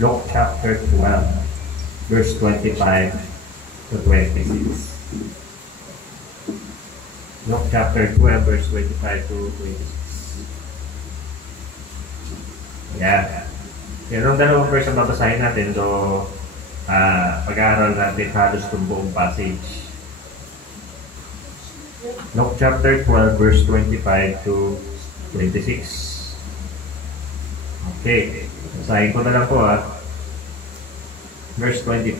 Luke chapter 12, verse 25 to 26. Luke chapter 12, verse 25 to 26. Yeah. Yung dalawang verse ang babasahin natin, so pag-aaral natin halos itong buong passage. Luke chapter 12, verse 25 to 26. Okay. Basahin ko na lang po Verse 25.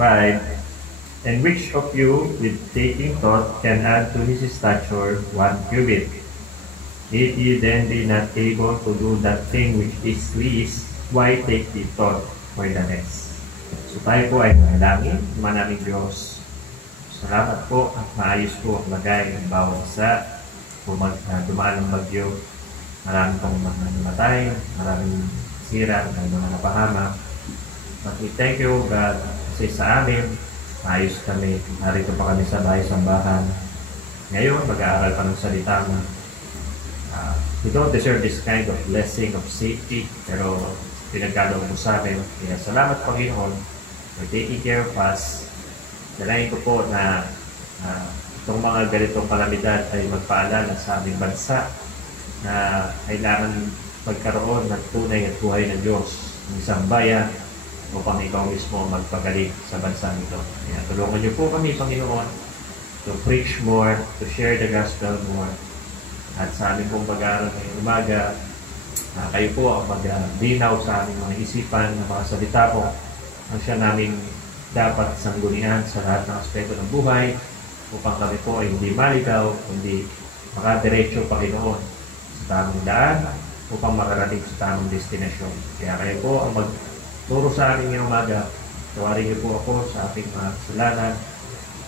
And which of you, with taking thought, can add to his stature 1 cubit? If ye then be not able to do that thing which is least, why take the thought for the next? So tayo po ay manalangin, manaming Diyos. Salamat po at maayos po ang lagay ng bawat isa. Dumaan ng bagyo, maraming pong mga namatay, maraming sira, ng mga napahama. But we thank you, God, kasi sa amin, ayos kami. Narito pa kami sa bahay-sambahan. Ngayon, mag-aaral pa ng salita mo. We don't deserve this kind of blessing of safety, pero pinagkaloon mo sa amin. Kaya salamat, Panginoon, for taking care of us. Dalayin ko po na itong mga ganitong kalamidad ay magpaalala sa aming bansa na kailangan magkaroon ng tunay at buhay ng Diyos, ng isang bayan, upang ikaw mismo magpagaling sa bansa nito. Kaya tulungan niyo po kami, Panginoon, to preach more, to share the gospel more. At sa aming pong pag-aaral ngayong umaga, kayo po ang mag-linaw sa aming mga isipan, ng mga salita po, ang siya namin dapat sanggunian sa lahat ng aspeto ng buhay, upang kami po ay hindi maligaw, kundi makadiretso, Panginoon, sa tamang daan, upang makarating sa tamang destinasyon. Kaya kayo po ang turo sa amin ngayong umaga, tawarin niyo po ako sa ating mga kasalanan,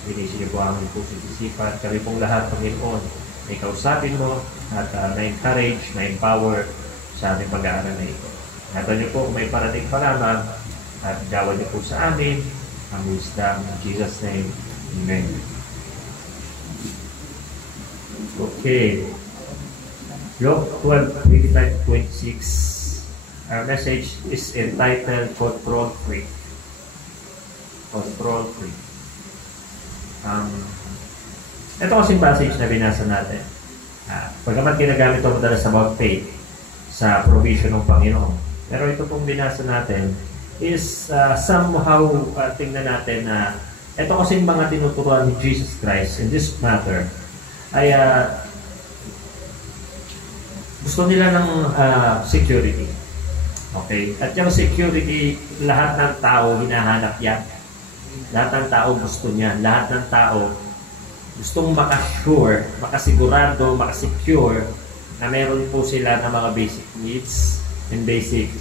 linisin niyo po ang aming pusong isipan, kami pong lahat, Panginoon, ay kausapin mo at na-encourage, na-empower sa aming pag-aaral na ito. Hatan niyo po kung may parating pa lamang at gawan niyo po sa amin ang wisdom in Jesus' name. Amen. Okay. Luke 12:25-26. Our message is entitled Control Freak. Control Freak. Ito kasing passage na binasa natin. Pagkamat ginagamit ito madalas about faith sa provision ng Panginoon. Pero ito pong binasa natin is somehow tingnan natin na ito kasing mga tinuturuan ni Jesus Christ in this matter ay gusto nila ng security. Okay? At yung security, lahat ng tao hinahanap yan. Lahat ng tao gusto niya. Lahat ng tao gustong makasure, makasigurado, makasecure na meron po sila ng mga basic needs and basic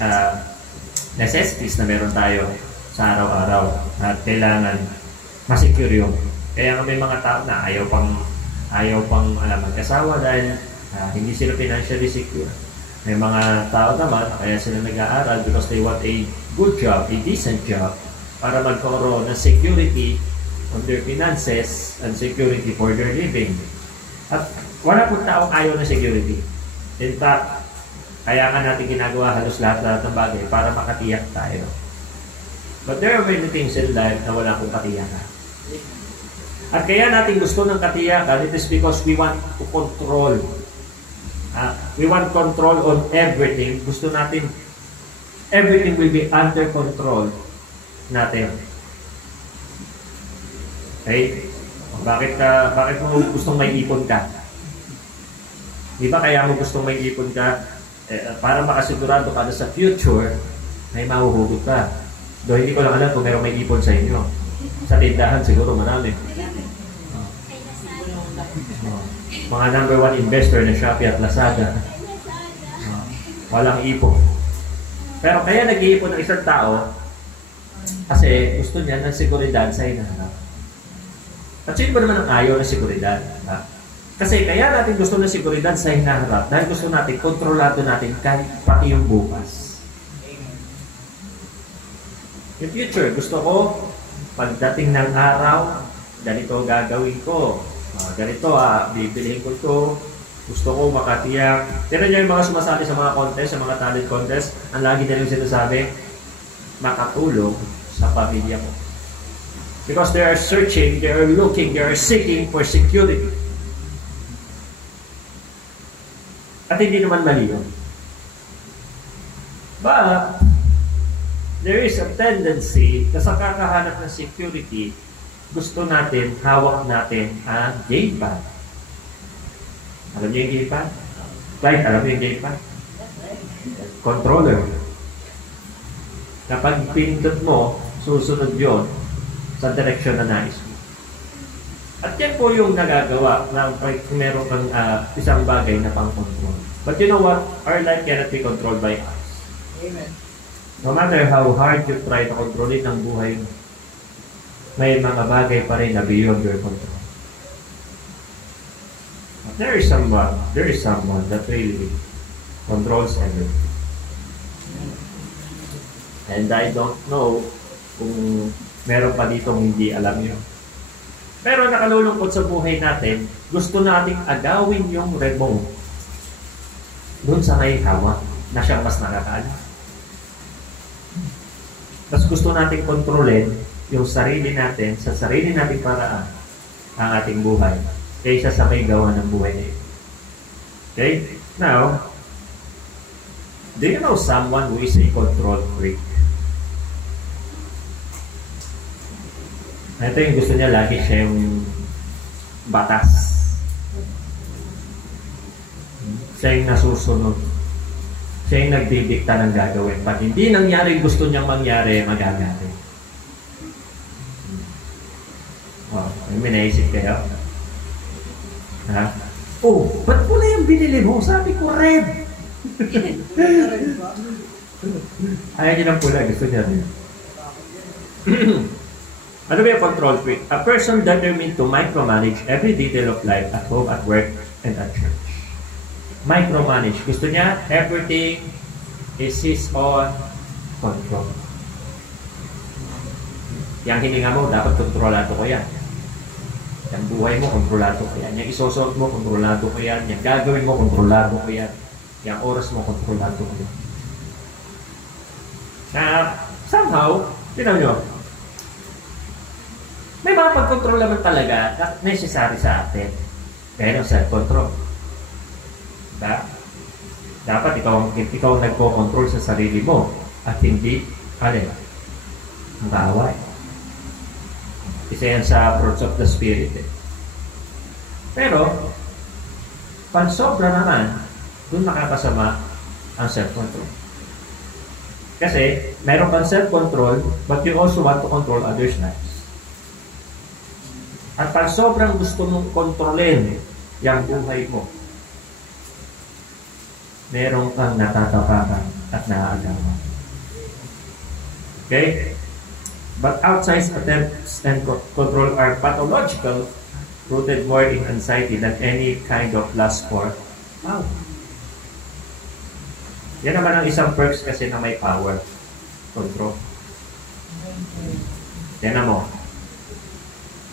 necessities na meron tayo sa araw-araw. At kailangan masecure yung. Kaya may mga tao na ayaw pang magkasawa dahil hindi sila financially secure. May mga tao naman, kaya sila nag-aaral because they want a good job, a decent job, para magkaroon ng security on their finances and security for their living. At wala po taong ayaw ng security. In fact, kaya nga natin ginagawa halos lahat ng bagay para makatiyak tayo. But there are many things in life na wala kong katiyakan. At kaya natin gusto ng katiyakan, it is because we want to control. We want control on everything. Gusto natin everything will be under control natin. Okay? Bakit mo gustong may ipon ka? Di ba kaya mo gustong may ipon ka? Para makasigurado ka na sa future, may mahuhugot ka. Doon hindi ko lang alam kung meron may ipon sa inyo. Sa tindahan siguro marami. Mga number 1 investor na Shopee at Lazada. Walang ipon. Pero kaya nag-iipon ng isang tao kasi gusto niya ng seguridad sa hinahanap. At sino ba naman ang ayaw ng seguridad? Kasi kaya natin gusto ng seguridad sa hinaharap dahil gusto natin, kontrolado natin kahit pati yung bukas. In future, gusto ko pagdating ng araw, ganito gagawin ko. Ganito, bibilihin ko ito. Gusto ko makatiyak. Tira niyo yung mga sumasali sa mga contest, sa mga talent contest, ang lagi nila yung sinasabi, makatulong sa pamilya mo. Because they are searching, they are looking, they are seeking for security. At hindi naman mali yun. But, there is a tendency na sa kakahanap ng security, gusto natin, hawak natin ang gamepad. Alam niyo yung gamepad? Clyde, alam niyo yung gamepad? Controller. Kapag pinindot mo, susunod yon sa direksyon na nais mo. At yan po yung nagagawa na meron kang isang bagay na pang-control. But you know what? Our life cannot be controlled by us. Amen. No matter how hard you try to controlin ang buhay mo, may mga bagay pa rin na beyond your control. But there is someone that really controls everything. And I don't know kung meron pa ditong hindi alam yun. Pero nakalulungkot sa buhay natin, gusto nating agawin yung remote doon sa may hawak na siyang mas nakakaalam. Mas gusto nating kontrolin yung sarili natin sa sarili nating paraan ang ating buhay kaysa sa may gawa ng buhay na ito. Okay? Now, do you know someone who is a control freak? Ito yung gusto niya, lagi siya yung batas. Siya yung nasusunod. Siya yung nagdidikta ng gagawin. Pag hindi nangyari gusto niyang mangyari, magagari. Oh, may naisip kayo? Ha? Oh, ba't pula yung binili mo? Sabi ko, red. Ayaw niya ng pula. Gusto niya rin. Ano ba yung control freak? A person determined to micromanage every detail of life at home, at work, and at church. Micromanage. Gusto niya, everything is his own control. Yang hininga mo, dapat kontrolado ko yan. Yang buhay mo, kontrolado ko yan. Yang isusot mo, kontrolado ko yan. Yang gagawin mo, kontrolado ko yan. Yang oras mo, kontrolado ko yan. Somehow, tinan nyo, may mga pag-control naman talaga na necessary sa atin. Kaya ng self-control. Diba? Dapat ikaw nagpo-control sa sarili mo at hindi ang kaaway. Isa yan sa fruits of the Spirit. Pero, pansobra naman, dun nakakasama ang self-control. Kasi, meron kang self-control, but you also want to control others' lives. At pag sobrang gusto mong kontrolin yung buhay mo, meron kang natatapakan at naaagawan. Okay? But outside attempts and control are pathological, rooted more in anxiety than any kind of lust for power. Yan naman ang isang perks kasi na may power. Control. Yan mo.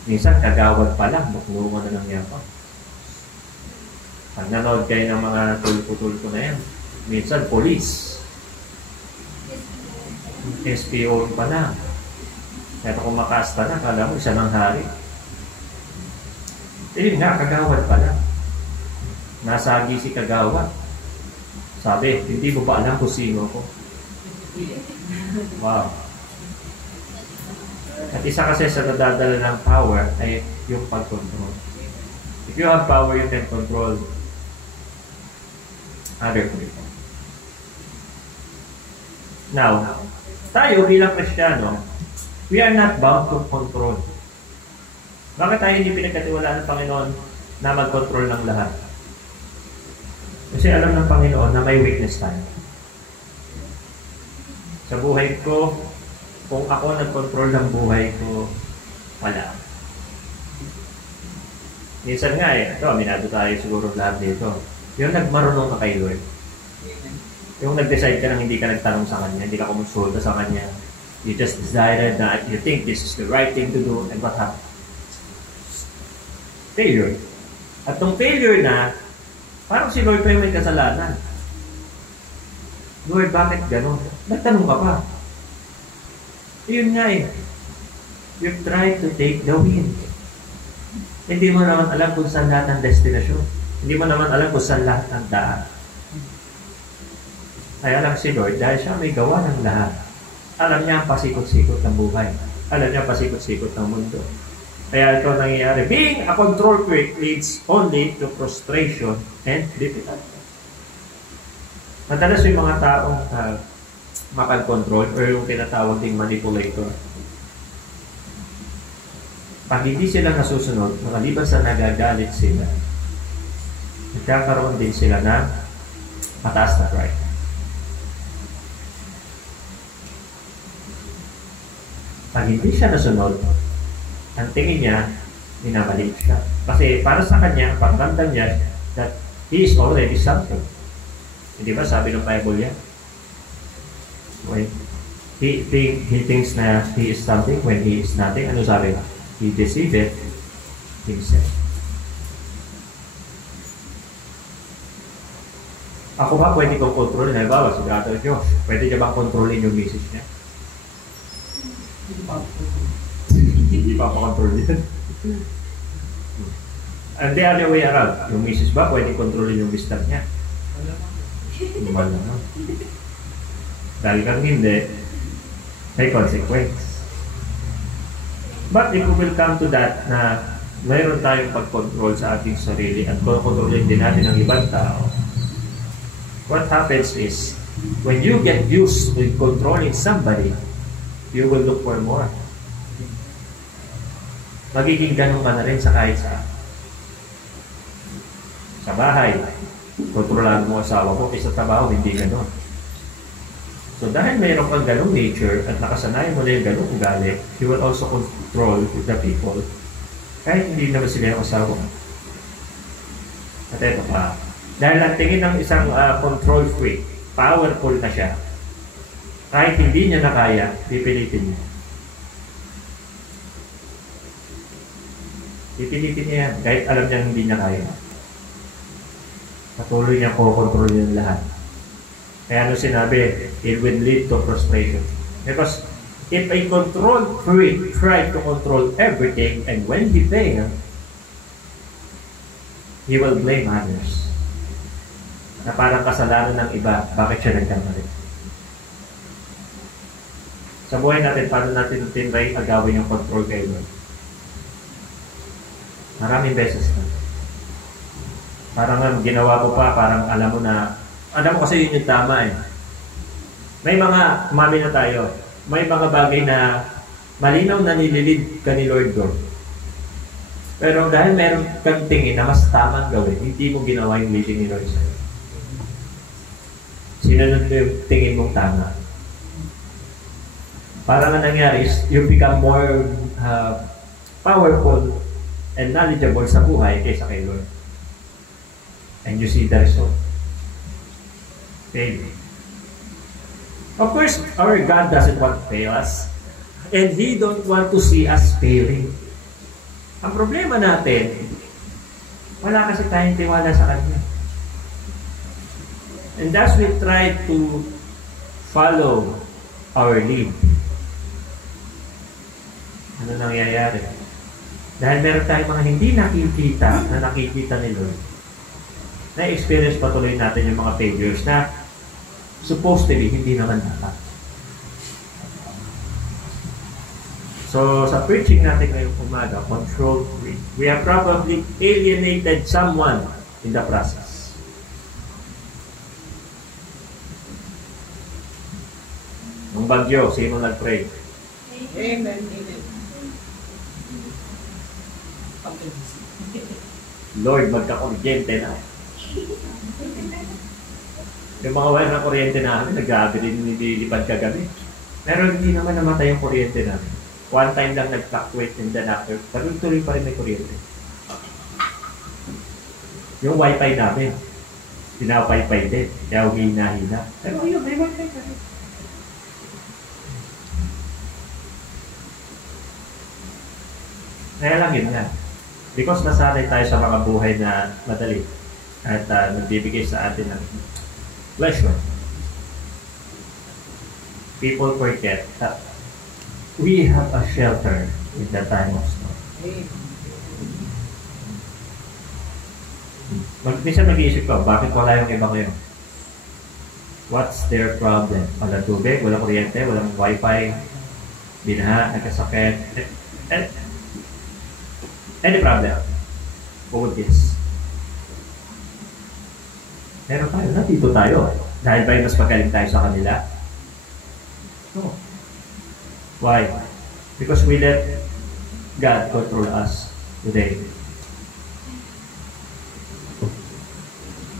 Minsan, kagawad pa lang, buklungan na lang yan pa. Pag nanood kayo ng mga tulpo-tulpo na yan, minsan, police. SPO pa na. Kaya kung makasta na, kala mo, isa ng hari. Yun nga, kagawad pa lang. Nasagi si kagawad. Sabi, hindi mo ba alam kung sino ko? Wow. At isa kasi sa nadadala ng power ay yung pag-control. If you have power, you can control other people. Now, tayo bilang Kristiyano, we are not bound to control. Bakit tayo hindi pinagkatiwalaan ng Panginoon na mag-control ng lahat? Kasi alam ng Panginoon na may weakness tayo. Sa buhay ko, kung ako nag-control ng buhay ko, wala. Minsan nga ito, aminado tayo siguro lahat dito. Yung nagmarunong ka kay Lord. Yung nag-decide ka nang hindi ka nagtanong sa Kanya, hindi ka kumonsulta sa Kanya. You just decided that you think this is the right thing to do, and what happened? Failure. At tong failure na, parang si Lord pa yung may kasalanan. Lord, bakit gano'n? Nagtanong ka pa. Yun nga eh. You try to take the wheel. Hindi mo naman alam kung saan lahat ng destinasyon. Hindi mo naman alam kung saan lahat ng daan. Kaya lang si Lord, dahil siya may gawa ng lahat, alam niya ang pasikot-sikot ng buhay. Alam niya ang pasikot-sikot ng mundo. Kaya ito nangyayari. Being a control freak leads only to frustration and difficulty. Madalas yung mga taong makag-control or yung tinatawag ding manipulator. Pag hindi sila nasusunod, makaliban sa nagagalit sila, nagkakaroon din sila ng mataas na pride. Pag hindi siya nasunod, ang tingin niya, minamaliit siya. Kasi para sa kanya, pagramdam niya that he is already something. Hindi ba sabi ng Bible yan? When he thinks na he is something when he is nothing. Ano sabi? He deceived himself. Ako ba pwede kong kontrolin? Halimbawa, si Brother Josh, pwede niya bang kontrolin yung message niya? Hindi pa kontrolin yan. And the other way around, yung message ba pwede kontrolin yung mister niya? Wala naman. Dahil kang hindi, may consequence. But if we will come to that na mayroon tayong pag-control sa ating sarili at kontrolin din natin ang ibang tao, what happens is, when you get used to controlling somebody, you will look for more. Magiging ganun ka na rin sa kahit sa bahay. Kontrolaan mo asawa ko, sa trabaho, hindi ganun. So dahil mayroon kang ganung nature at nakasanayan mo na yung ganung ugali, you will also control the people kahit hindi naman sila yung asawa. At ito pa, dahil ang tingin ng isang control freak, powerful na siya, kahit hindi niya nakaya, pipilitin niya. Pipilitin niya yan, kahit alam niya hindi niya kaya. Patuloy niya ko-control yung lahat. Kaya ano sinabi, it will lead to frustration. Because if a control freak tries to control everything and when he fails, he will blame others. Na parang kasalanan ng iba, bakit siya nagkamali? Sa buhay natin, paano natin tinry agawin yung control kay Lord? Maraming beses na. Parang ginawa ko pa, parang alam mo kasi yun yung tama eh. May mga, umami na tayo, may mga bagay na malinaw na nililid ka ni Lord God. Pero dahil meron kang tingin na mas tamang gawin, hindi mo ginawa yung leading ni Lord sa'yo. Sinunod mo yung tingin mong tama. Parang ang nangyari is, you become more powerful and knowledgeable sa buhay kaysa kay Lord. And you see the result. Fail. Of course, our God doesn't want to fail us. And He don't want to see us failing. Ang problema natin, wala kasi tayong tiwala sa Kanya. And thus we try to follow our lead. Ano nangyayari? Dahil meron tayong mga hindi nakikita ni Lord. Na-experience patuloy natin yung mga failures na supposed to be, hindi naman dapat. So, sa preaching natin ngayong umaga, control freak, we have probably alienated someone in the process. Ang bagyo, sino nag-pray? Amen. Lord, magka-kuryente na. Yung mga wire na kuryente namin, nag-aabi din nililipad kagabi. Pero hindi naman namatay yung kuryente namin. One time lang nag-fluctuate and then after, tuloy-tuloy pa rin may kuryente. Yung wifi namin, pinapaypay din. Kaya humihina-hina. Pero yun, may wifi ka rin. Kaya lang yun nga. Because nasanay tayo sa mga buhay na madali at nagbibigay sa atin ng pleasure. People forget that we have a shelter in the time of storm. Minsan mag-iisip ko, bakit wala yung iba ngayon? What's their problem? Walang tubig, walang kuryente, walang wifi, binaha, nagkasakit. Any problem? With this. Pero tayo, nandito tayo. Dahil ba mas magaling tayo sa kanila? No. Why? Because we let God control us today.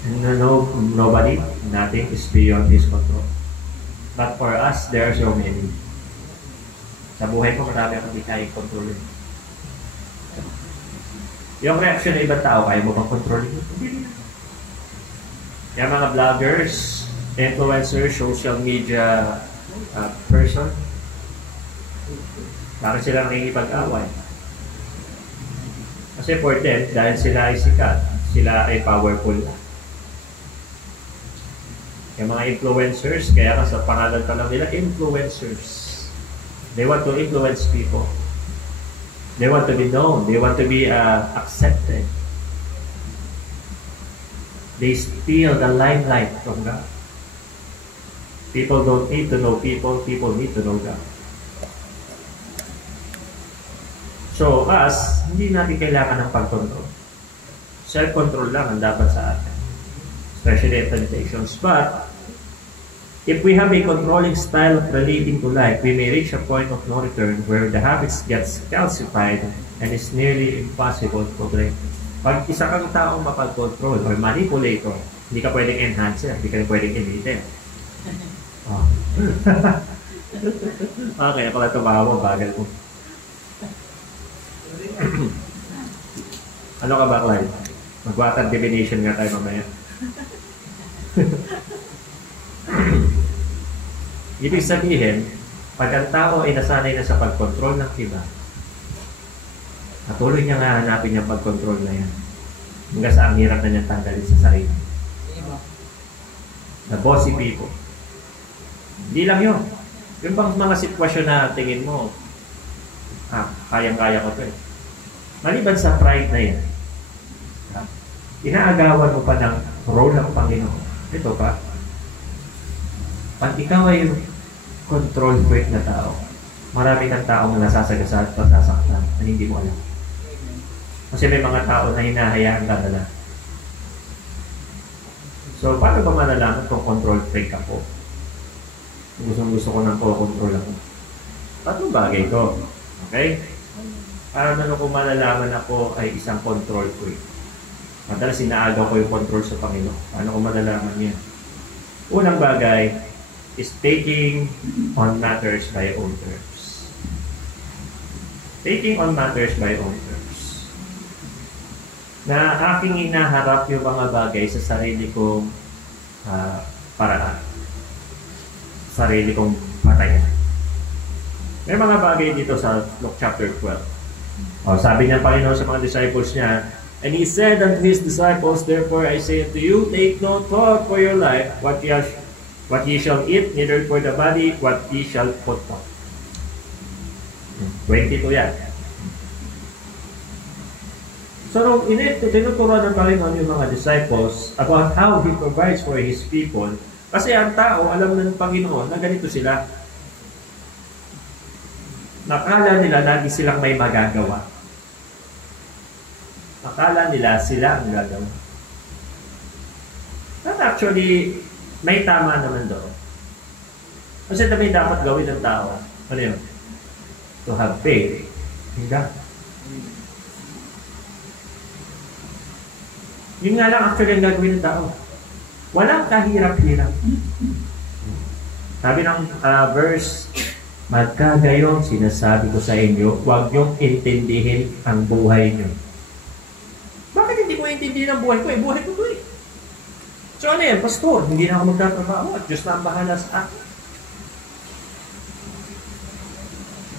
And nobody, nothing is beyond His control. But for us, there are so many. Sa buhay ko, marami akong hindi kayang kontrolin. Yung reaction ng ibang tao, kaya mo bang kontrolin? Hindi. Yung mga vloggers, influencers, social media person, bakit sila nakikipag-away? Kasi for them, dahil sila ay sikat, sila ay powerful. Yung mga influencers, kaya ka sa pangalan pa lang nila, influencers. They want to influence people. They want to be known. They want to be accepted. They steal the limelight from God. People don't need to know people. People need to know God. So, us, hindi natin kailangan ng pag-control. Self-control lang ang dapat sa atin. Especially in temptations. But, if we have a controlling style of relating to life, we may reach a point of no return where the habits gets calcified and it's nearly impossible to break. Pag isa kang taong mapag-control or manipulator, hindi ka pwedeng enhancer, hindi ka pwedeng editor. Oh. Okay, ako na tumawa, bagal mo. Ano ka ba, Clyde? Mag-water divination nga tayo mamaya. Ibig sabihin, pag ang tao ay nasanay na sa pag-control ng iba, patuloy niya nga hanapin yung pag-control na yan. Hanggang sa ang hirap na niyang tanggalin sa sarili. The bossy people. Hindi lang yun. Yung bang mga sitwasyon na tingin mo, kayang-kaya ko to eh. Maliban sa pride na yan, inaagawan mo pa ng role ng Panginoon. Ito pa, pag ikaw ay control freak na tao, marami kang taong nasasagasa at pasasaktan na hindi mo alam. Kasi may mga tao na hinahayaan ka na lang. So, paano ba malalaman kung control freak ako? Gusto ko nang control ako. Paano bagay ko? Okay? Paano ko malalaman ako ay isang control freak? Madalas inaagaw ko yung control sa Panginoon. Paano ko malalaman niya? Unang bagay is taking on matters by own terms. Taking on matters by own terms. Na aking inaharap yung mga bagay sa sarili kong paraan. Sarili kong patayan. May mga bagay dito sa Luke chapter 12. Sabi niya Panginoon sa mga disciples niya, and He said unto His disciples, therefore I say unto you, take no thought for your life, what ye shall eat, neither for the body, what ye shall put on. 22 yan. So, tinuturuan ng Panginoon yung mga disciples about how He provides for His people. Kasi ang tao, alam na ng Panginoon na ganito sila. Nakala nila lagi silang may magagawa. Akala nila sila ang gagawa. But actually, may tama naman doon. Kasi may dapat gawin ng tao. Ano yun? To have faith in God. Yun nga lang actually ang gagawin ng tao. Walang kahirap-hirap. Sabi ng verse, magkagayon, sinasabi ko sa inyo, huwag niyong intindihin ang buhay niyo. Bakit hindi ko intindihin ang buhay ko? Buhay ko to eh. So ano yan, pastor? Hindi na ako magtatrabaho at Diyos na ang bahala sa akin.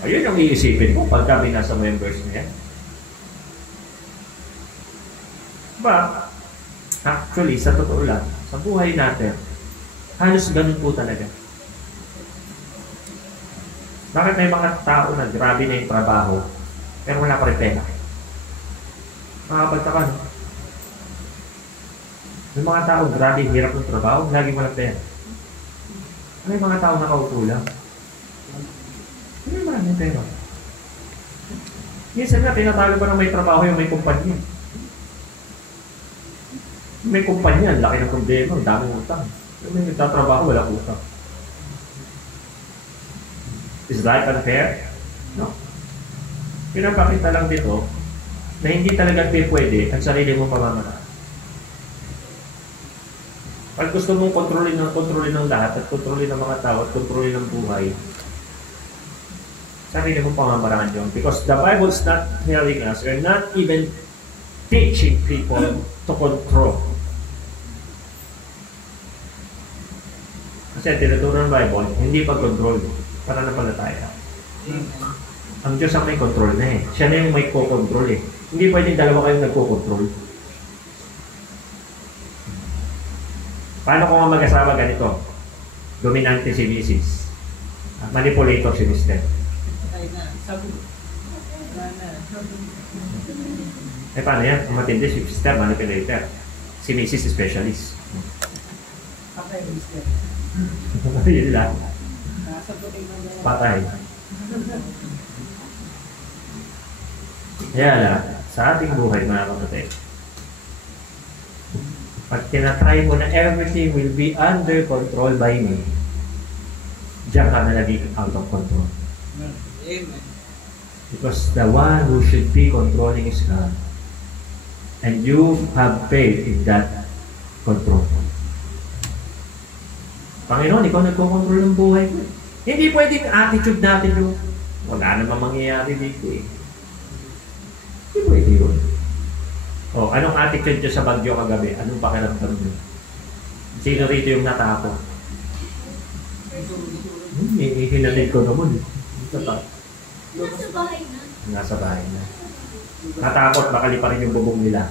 Ayun yung iisipin ko pag kami nasa members niya. But, actually, sa totoo lang, sa buhay natin, halos ganun po talaga. Bakit may mga tao na grabe na yung trabaho, pero wala pa rin pera? Makapagtaka, no? May mga tao grabe hirap ng trabaho, lagi walang pera. May mga tao nakaupo lang. May maraming pera. Minsan nga, tinatalo pa ng may trabaho yung may kumpanya. May kumpanya, laki ng problema, ang daming utang. Yung may nagtatrabaho, wala utang. Is that unfair? No. Pinapakita lang dito na hindi talaga pwede ang sarili mong pamamaraan. Pag gusto mong kontrolin ng lahat at kontrolin ng mga tao at kontrolin ng buhay, sarili mong pamamaraan yun. Because the Bible's not telling us, we're not even teaching people to control. Kasi tinuturo ng Bible, hindi pag-control. Pananampalataya. Ang Diyos ang may control na eh. Siya na yung may co-control eh. Hindi pwedeng dalawa kayong nagko-control. Paano kung ang mag-asawa ganito? Dominante si Mrs. Manipulator si Mr. Eh paano yan? Ang matindi si Mr. Manipulator. Si Mrs. Specialist. Yun lang. Patay. Kaya lang, sa ating buhay mga kapatid, pag tinatry mo na everything will be under control by me, diyan ka na naging out of control. Amen. Because the one who should be controlling is God. And you have faith in that control. Panginoon, ikaw nagko-control ng buhay ko. Hindi pwedeng attitude natin yung wala namang mangyayari dito eh. Hindi pwede yun. O, anong attitude nyo sa bagyo kagabi? Anong pakiramdam nyo? Sino rito yung natakot? Hinalid ko naman eh. Nasa bahay na. Nasa bahay na. Natakot, baka liparin yung bubong nila.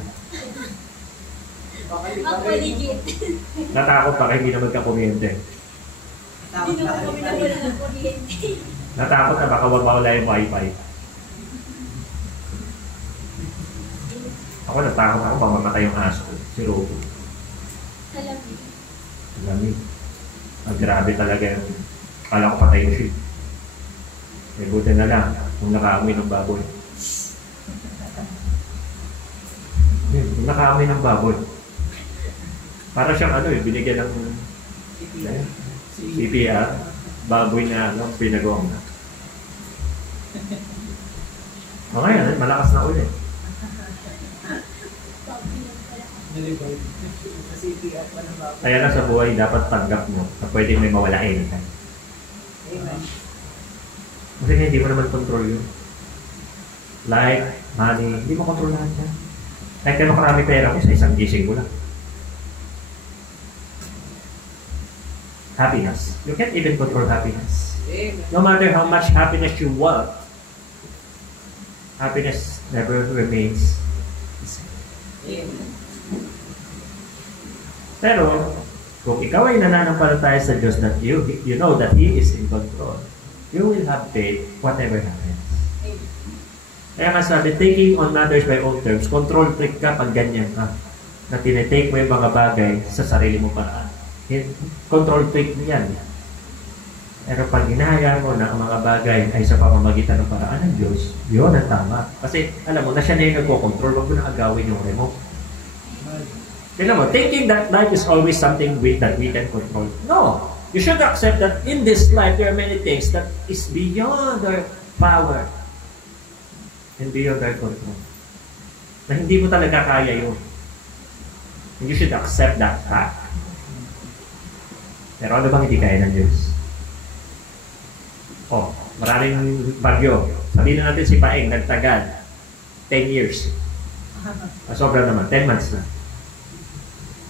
Ako legit. Natakot, baka hindi naman ka-kuryente. Hindi naman kami nawala ng kuryente. Natakot na baka wala yung wifi. Ako natakot ako, baka mamatay yung aso ko. Si Robo. Salamig. Lamig. Ang grabe talaga yung kala ko patay na siya. May buti na lang kung nakaamoy ng baboy. Kung nakaamoy ng baboy. Para siyang ano eh, binigyan ng CPR, baboy na pinagawang na. O ngayon, malakas na ulit. Kaya na sa buhay, dapat tanggap mo na pwede may mawala anytime. Amen. Kasi hindi mo naman control yun. Like, money, hindi mo control lahat yan. Kahit kaya makarami pera ko sa isang gising mo lang. Happiness. You can't even control happiness. Amen. No matter how much happiness you want, happiness never remains the same. Amen. Pero, kung ikaw ay nananampalataya sa Diyos that you know that He is in control, you will have faith whatever happens. Kaya nga sabi, taking on matters by own terms, control freak ka pag ganyan ka, na tinitake mo yung mga bagay sa sarili mo paraan. Control freak yan. Pero pag hinahayaan mo na ang mga bagay ay sa pamamagitan ng paraan ng Diyos, yun ang tama. Kasi alam mo na siya na yung nagko-control, wag mo na agawin yung remote. Alam mo, thinking that life is always something that we can control. No. You should accept that in this life, there are many things that is beyond our power and beyond our control. Na hindi mo talaga kaya yun. And you should accept that fact. Pero ano bang hindi kaya ng Diyos? Oh, maraming bagyo. Sabihin na natin si Paeng, nagtagal. 10 years. Sobra naman, 10 months na.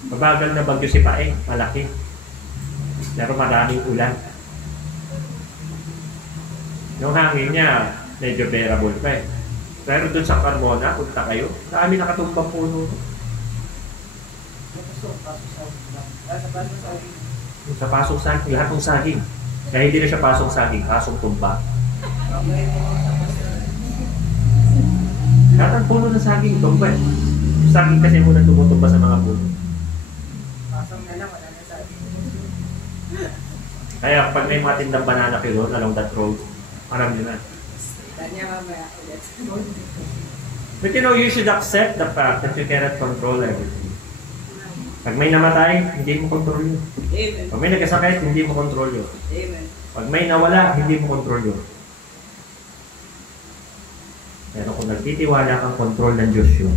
Mabagal na bagyo si Paeng, malaki. Pero maraming ulan. Yung hangin niya, medyo bearable pa eh. Pero dun sa Carmona, punta kayo, dami nakatumbang puno. Sa pasong saging, lahat ng saging. Kaya hindi na siya pasong saging, pasong tumba. Okay po sa pastor. Lahat ang puno ng saging tumba. Yung saging kasi muna tumutumba sa mga puno. Pasok na lang, wala na sabi. Kaya pag may mga tindang banana kayo doon along that road, alam nyo na. Kanya mamaya ulit. But you know, you should accept the fact that you cannot control everything. Pag may namatay, hindi mo control yun. Amen. Pag may nagkasakit, hindi mo control yun. Amen. Pag may nawala, hindi mo control yun. Pero kung nagtitiwala kang control ng Diyos yun,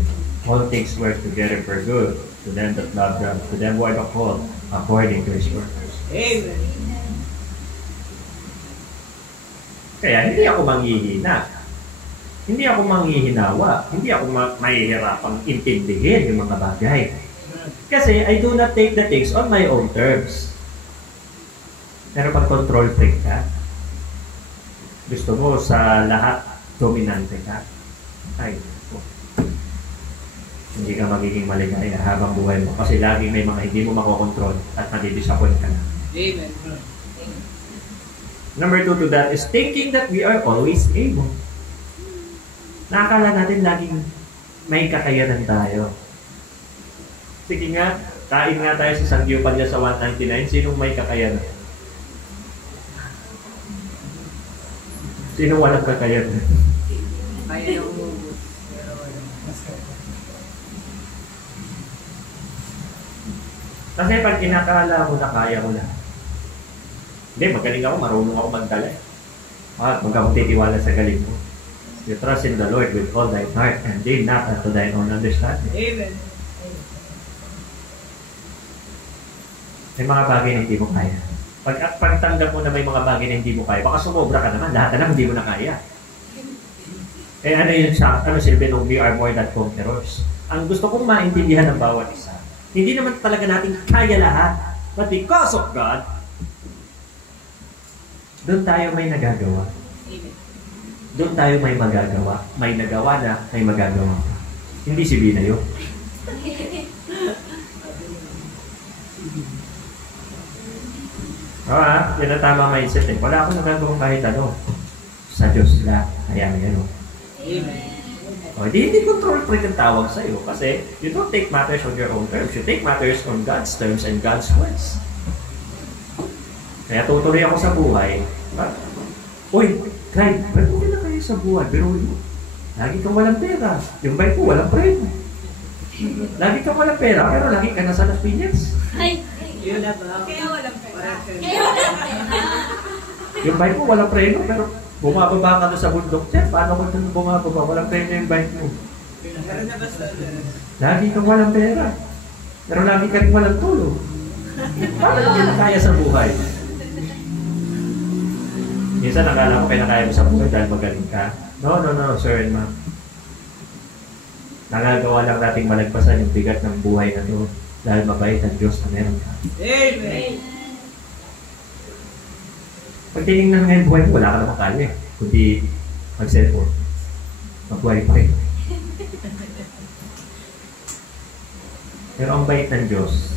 all things work together for good to them that love them, to them who are called according to His purpose. Amen. Kaya hindi ako manghihina. Hindi ako manghihinawa. Hindi ako mahihirapang intindihin yung mga bagay. Kasi I do not take the things on my own terms. Pero pag control freak ka, gusto mo sa lahat dominante ka, ay, hindi ka magiging maligaya habang buhay mo. Kasi lagi may mga hindi mo makokontrol at madidisappoint ka na. Amen. Number 2 to that is thinking that we are always able. Nakakala natin laging may kakayanan tayo. Sige nga, kain nga tayo sa Sangyupan niya sa 199. Sinong may kakayanan? Sino walang kakayanan? Kaya yung umubos. Pero wala. Kasi pag kinakala mo na kaya mo na, hindi, magaling ako, marunong ako magdala. Huwag akong titiwala sa galing mo. You trust in the Lord with all thy heart and lean not unto thine own understanding. Amen. May mga bagay na hindi mo kaya. Pag tanggap mo na may mga bagay na hindi mo kaya, baka sumobra ka naman, lahat na lang hindi mo na kaya. Eh ano yun siya? Ano silbi nung we are more than conquerors? Ang gusto kong maintindihan ng bawat isa, hindi naman talaga natin kaya lahat. But because of God, doon tayo may nagagawa. Amen. Doon tayo may magagawa. May nagawa na, may magagawa pa. Hindi si Binayo. Yan ang tama mindset eh. Wala akong nagagawang kahit ano. Sa Diyos na, kaya may ano. Amen. O, hindi control freak ang tawag sa'yo. Kasi you don't take matters on your own terms. You take matters on God's terms and God's ways. Kaya tutuloy ako sa buhay. Uy, Clyde, ba't mo na kayo sa buhay? Pero lagi kang walang pera. Yung bike ko, walang preno. Lagi kang walang pera, pero lagi ka nasa Las Piñas. Ay, Yun na ba? kaya walang pera. Parang Kaya walang pera. Yung bike mo, walang preno, pero bumababa ka doon sa bundok dyan. Paano ko doon bumababa? Walang preno yung bike mo. Meron na ba sa Lagi kang walang pera. Pero lagi ka rin walang tulog. Paano hindi na kaya sa buhay? Minsan nakala ko kinakaya mo sa buhay dahil magaling ka. No, sir and ma'am. Nagagawa lang nating malagpasan yung bigat ng buhay na to dahil mabait ang Diyos na meron ka. Amen. Pag tinignan ngayon buhay mo, wala ka naman kaya eh. Kundi mag-cellphone. Mag-buhay pa rin. Pero ang bait ng Diyos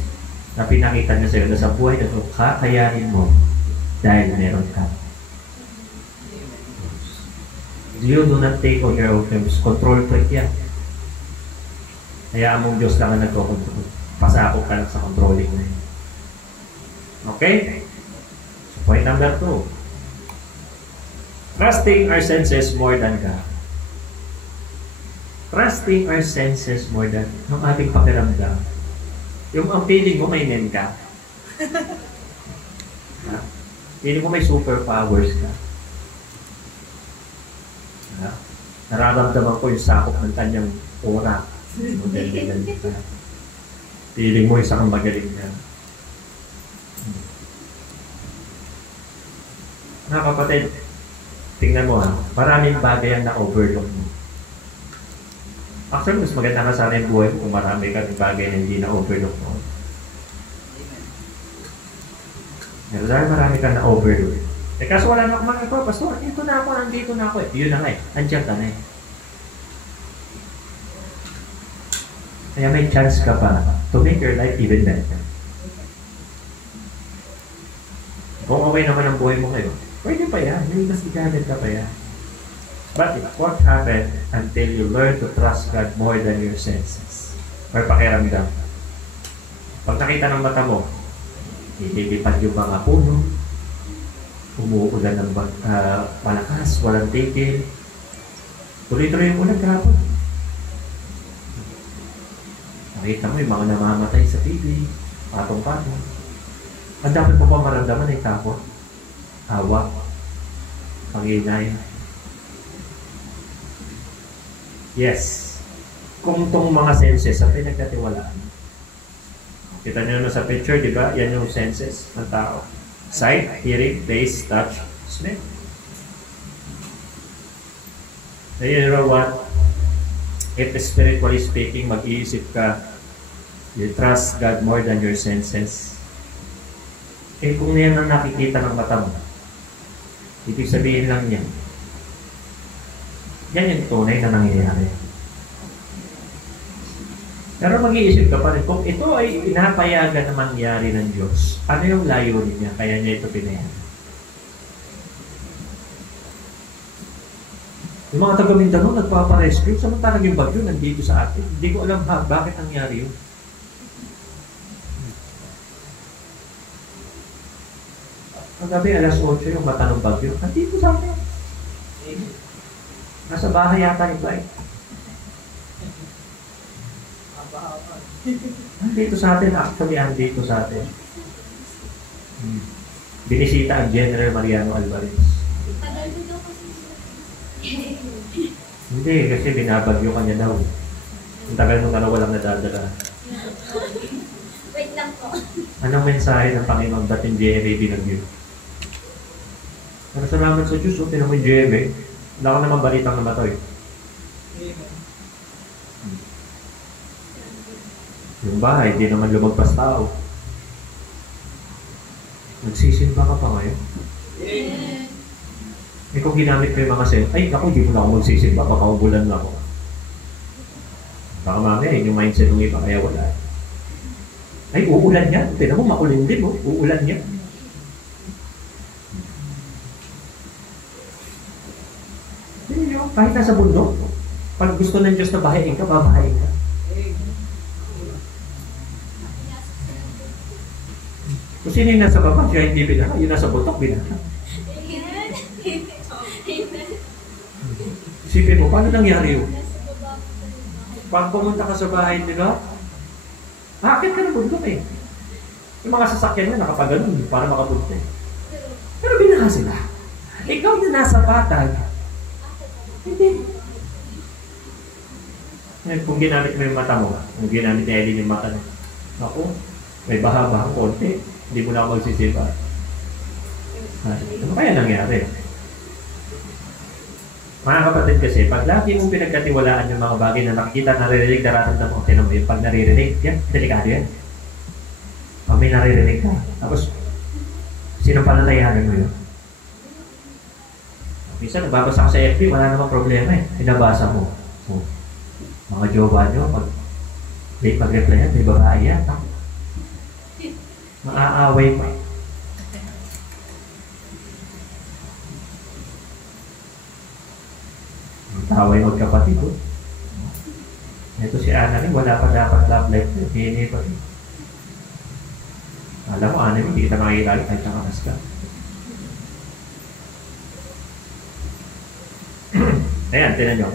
na pinakita niya sa'yo na sa buhay na ito, kakayanin mo dahil meron ka. You do not take on your own terms. Control freak yan. Kaya among Diyos lang ang nagko-control. Pasakop ka lang sa controlling na yun. Okay? So point number 2. Trusting our senses more than God. Trusting our senses more than ang ating pakiramdam. Yung ang feeling mo may men ka. Ha? Feeling mo may superpowers ka. Ha? Nararamdaman ko yung sakop ng kanyang aura. Feeling mo isa kang magaling niya. Mga kapatid, tingnan mo ha, maraming bagay ang na-overlook mo. Actually, mas maganda nga sana yung buhay mo kung marami ka ng bagay na hindi na-overlook mo. Pero dahil marami ka na-overlook. Eh kaso wala na akong mga pastor, ito na ako, nandito na ako eh. Yun na nga eh, andyan ka na eh. Kaya may chance ka pa to make your life even better. Kung okay naman ang buhay mo ngayon, pwede pa yan. May mas igagal ka pa yan. But it won't happen until you learn to trust God more than your senses. Or pakiramdam. Pag nakita ng mata mo, ililipad yung mga puno, umuulan ng malakas, walang tigil. Tuloy-tuloy yung ulan kahapon. Nakita mo yung mga namamatay sa TV, patong-patong. Ang dapat mo pa maramdaman ay takot, awa, panginay. Yes. Kung itong mga senses sa pinagkatiwalaan. Kita nyo sa picture, di ba? Yan yung senses ng tao. Sight, hearing, taste, touch, smell. So you know what? If spiritually speaking, mag-iisip ka, you trust God more than your senses. Eh kung yan ang nakikita ng mata mo, ibig sabihin lang yan, yan yung tunay na nangyayari. Pero mag-iisip ka pa rin, kung ito ay pinapayagan na mangyari ng Diyos, ano yung layunin niya? Kaya niya ito pinayagan. Yung mga taga-Mindanao nagpaparescue, samantalang yung bagyo nandito sa atin. Hindi ko alam bakit nangyari yun. Kagabi, alas 8 yung mata ng bagyo. Nandito sa atin. Nasa bahay yata ni Clyde. Andito sa atin, actually, andito sa atin. Binisita ang General Mariano Alvarez. Hindi, kasi binabagyo kanya daw. Ang tagal nung walang nadadala. Wait lang po. Anong mensahe ng Panginoon ba't yung GMA binagyo? Pero salamat sa Diyos, tinan mo yung GMA. Wala ko naman balitang namatay. Yung bahay, di naman lumagpas tao. Nagsisimba ka pa ngayon? Eh kung ginamit ko yung mga ay ako, hindi mo na ako magsisimba, baka ubulan na ako. Baka mamaya, yung mindset ng iba, kaya wala. Ay, uulan yan. Tinan mo, makulim din mo. Uulan yan. Kahit nasa bundok, pag gusto ng Diyos na bahayin ka, babahayin ka. Kung sino yung nasa baba, siya hindi binaha. Yung nasa bundok, binaha. Isipin mo, paano nangyari yun? Pag pumunta ka sa bahay nila, akit ka ng bundok eh. Yung mga sasakyan na nakapaganon para makapunta eh. Pero binaha sila. Ikaw na nasa patag, hindi. Kung ginamit mo yung mata mo, kung ginamit ni Eileen yung mata mo, ako, may baha-bahang konti, hindi mo na ako magsisipa. Ano kaya nangyari? Mga kapatid kasi, pag lagi mong pinagkatiwalaan yung mga bagay na nakikita, naririnig, nararamdaman mo, tinan mo yun, pag naririnig, yan, delikado yan. Pag may naririnig ka, tapos, sinong palatayanan mo yun? Minsan, nagbabasa ka sa FB, wala namang problema eh. Pinabasa mo. So, mga jowa nyo, pag may mag-reply yan, may babae yan. Maaaway pa. Taway magkapatid ko. Ito si Ana rin, wala pa dapat love life. Hindi pa rin. Alam mo, Ana, hindi kita makikilala kahit nakakas ka. Ayan, tinan nyo.